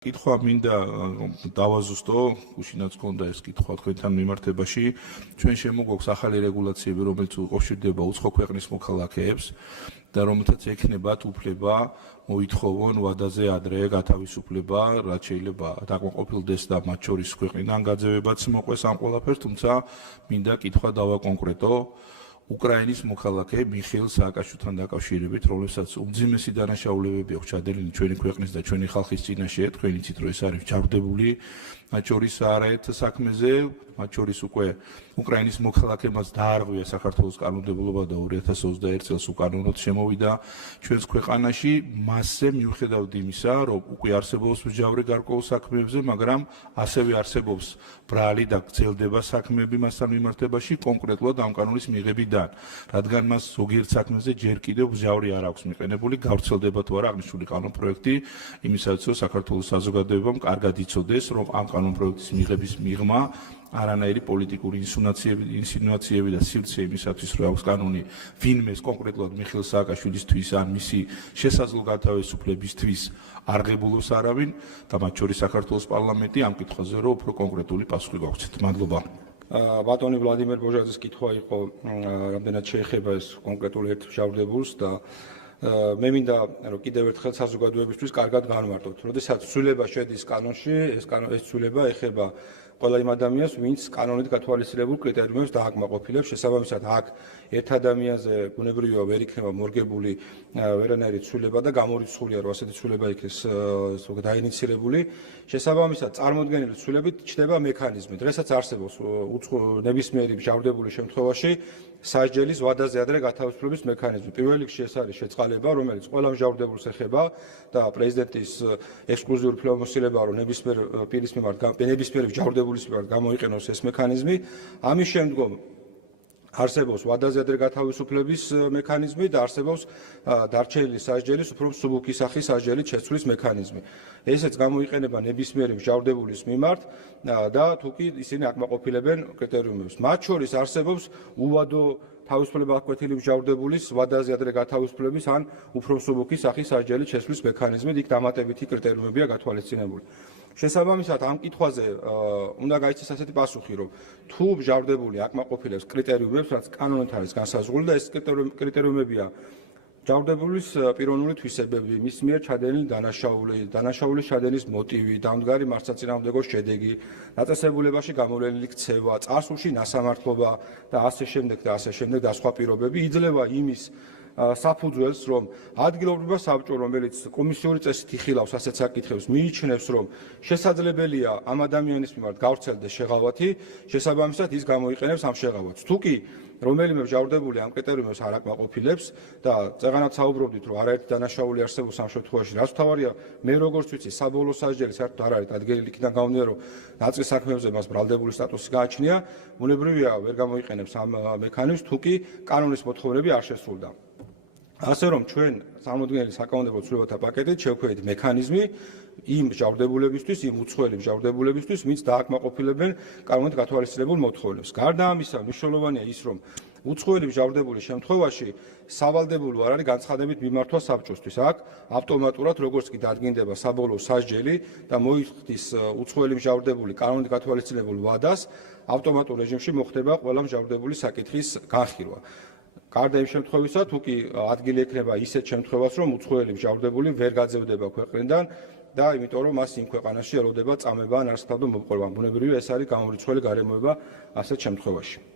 კითხვა მინდა დავაზუსტო, უშინაც გქონდა ეს კითხვა თქვენთან მიმართებაში. ჩვენ შემოგვაქვს ახალი რეგულაციები, რომელიც უყურებდება უცხო ქვეყნის მოქალაქეებს და რომელთაც ექნებათ უფლება მოითხოვონ ვადაზე ადრე გათავისუფლება, რაც შეიძლება დაკმაყოფილდეს და მათ შორის ქვეყნიდან გაძევებაც მოყვეს ამ ყველაფერს, თუმცა მინდა კითხვა დავაკონკრეტო. უკრაინის მოქალაქე მიხეილ სააკაშვილთან დაკავშირებით, რომელსაც უმძიმესი დანაშაულებები აქვს ჩადენილი ჩვენი ქვეყნის და ჩვენი ხალხის წინაშე, თქვენ იცით, რომ ეს არის ჩავდებული, მათ შორის არაერთ საქმეზე, მათ შორის უკვე უკრაინის მოქალაქემაც დაარღვია საქართველოს კანონმდებლობა და 2021 წელს უკანონოდ შემოვიდა ჩვენს ქვეყანაში, მასზე მიუხედავად იმისა, რომ უკვე არსებობს მსჯავრე გარკვეულ საქმეებზე, მაგრამ ასევე არსებობს ბრალი და გრძელდება საქმეები მასთან მიმართებაში კონკრეტულად ამ კანონის მიღებიდან, რადგან მას ზოგიერთ საქმეზე ჯერ კიდევ მსჯავრე არ აქვს მიყენებული, გავრცელდება თუ არა აღნიშნული კანონპროექტი, იმისათვის რომ საქართველოს საზოგადოებამ კარგად იცოდეს, რომ ამ კანონპროექტის მიღების მიღმა არანაირი პოლიტიკური ინსინუაციები და სივრცე იმისათვის, რომ აქვს კანონი ვინმეს კონკრეტულად მიხეილ სააკაშვილისთვის ან მისი შესაძლო გათავისუფლებისთვის არ ღებულობს არავინ და მათ შორის საქართველოს პარლამენტი ამ კითხვაზე რომ უფრო კონკრეტული პასუხი გაგვცეთ. მადლობა. ბატონი ვლადიმერ ბოჟაძის კითხვა იყო, რამდენად შეეხება ეს კონკრეტულ ერთ მსჯავრდებულს და მე მინდა რომ კიდევ ერთხელ საზოგადოებისთვის კარგად განვარტოთ. როდესაც ცვლილება შედის კანონში, ეს ცვლილება ეხება ყველა იმ ადამიანს, ვინც კანონით გათვალისწინებულ კრიტერიუმებს დააკმაყოფილებს. შესაბამისად, აქ ერთ ადამიანზე ბუნებრივია ვერ იქნება მორგებული ვერანაირი ცვლილება და გამორიცხულია, რომ ასეთი ცვლილება იქნეს დაინიცირებული. შესაბამისად, წარმოდგენილი ცვლილებით ჩნდება მექანიზმი. დღესაც არსებობს ნებისმიერი მსჯავრდებული შემთხვევაში სასჯელის ვადაზე ადრე გათავისუფლების მექანიზმი. პირველ რიგში ეს არის შეწყალება, რომელიც ყველა მსჯავრდებულს ეხება და პრეზიდენტის ექსკლუზიური უფლებამოსილებაა, რომ ნებისმიერ პირის მიმართ ნებისმიერი მსჯავრდებულის მიმართ გამოიყენოს ეს მექანიზმი. ამის შემდგომ არსებობს ვადაზე ადრე გათავისუფლების მექანიზმი და არსებობს დარჩენილი სასჯელის უფრო მსუბუქი სახის სასჯელით შეცვლის მექანიზმი. ესეც გამოიყენება ნებისმიერი მსჯავრდებულის მიმართ და თუკი ისინი აკმაყოფილებენ კრიტერიუმებს. მათ შორის არსებობს უვადო თავისუფლება აღკვეთილი მსჯავრდებულის ვადაზე ადრე გათავისუფლების ან უფრო მსუბუქი სახის სასჯელით შეცვლის მექანიზმით, იქ დამატებითი კრიტერიუმებია გათვალისწინებული. შესაბამისად, ამ კითხვაზე უნდა გაიცეს ასეთი პასუხი, რომ თუ მსჯავრდებული აკმაყოფილებს კრიტერიუმებს, რაც კანონით არის განსაზღვრული და ეს კრიტერიუმებია მსჯავრდებულის პიროვნული თვისებები, მის მიერ ჩადენილი დანაშაულის ჩადენის მოტივი, დამდგარი მართლსაწინააღმდეგო შედეგი, დაწესებულებაში გამოვლენილი ქცევა, წარსულში ნასამართლობა და ასე შემდეგ და სხვა პირობები იძლევა იმის საფუძველს, რომ ადგილობრივმა საბჭომ, რომელიც კომისიური წესით იხილავს ასეთ საკითხებს, მიიჩნევს, რომ შესაძლებელია ამ ადამიანის მიმართ გავრცელდეს შეღავათი, შესაბამისად ის გამოიყენებს ამ შეღავათს. თუკი რომელიმე მსჯავრდებული ამ კრიტერიუმებს არ აკმაყოფილებს და წეღანად საუბრობდით, რომ არაერთი დანაშაული არსებობს ამ შემთხვევაში, რაც თავარია, მე როგორც ვიცი, საბოლოო სასჯელი საერთოდ არ არის დადგენილი, იქიდან გამომდინარე, რომ ნაწილ საქმეებზე მას ბრალდებული სტატუსი გააჩნია, ბუნებრივია ვერ გამოიყენებს ამ მექანიზმს, თუკი კანონის მოთხოვნები არ შესრულდა. ასე რომ ჩვენ წარმოდგენილი საკანონმდებლო ცვლილებათა პაკეტით შევქმნით მექანიზმი იმ მსჯავრდებულებისთვის, იმ უცხოელი მსჯავრდებულებისთვის, ვინც დააკმაყოფილებენ კანონით გათვალისწინებულ მოთხოვნებს. გარდა ამისა, მნიშვნელოვანია ის, რომ უცხოელი მსჯავრდებულის შემთხვევაში სავალდებულო არ არის განცხადებით მიმართვა საბჭოსთვის. აქ ავტომატურად, როგორც კი დადგინდება საბოლოო სასჯელი და მოიხდის უცხოელი მსჯავრდებული კანონით გათვალისწინებულ ვადას, ავტომატურ რეჟიმში მოხდება ყველა მსჯავრდებულის საკითხის განხილვა. გარდა იმ შემთხვევისა, თუკი ადგილი ექნება ისეთ შემთხვევას, რომ უცხოელი მსჯავრდებული ვერ გაძევდება ქვეყნიდან და იმიტომ რომ მას იმ ქვეყანაში ელოდება წამება ან არასთავდო მოპყრობა. ბუნებრივია ეს არის გამორიცხული გარემოება ასეთ შემთხვევაში.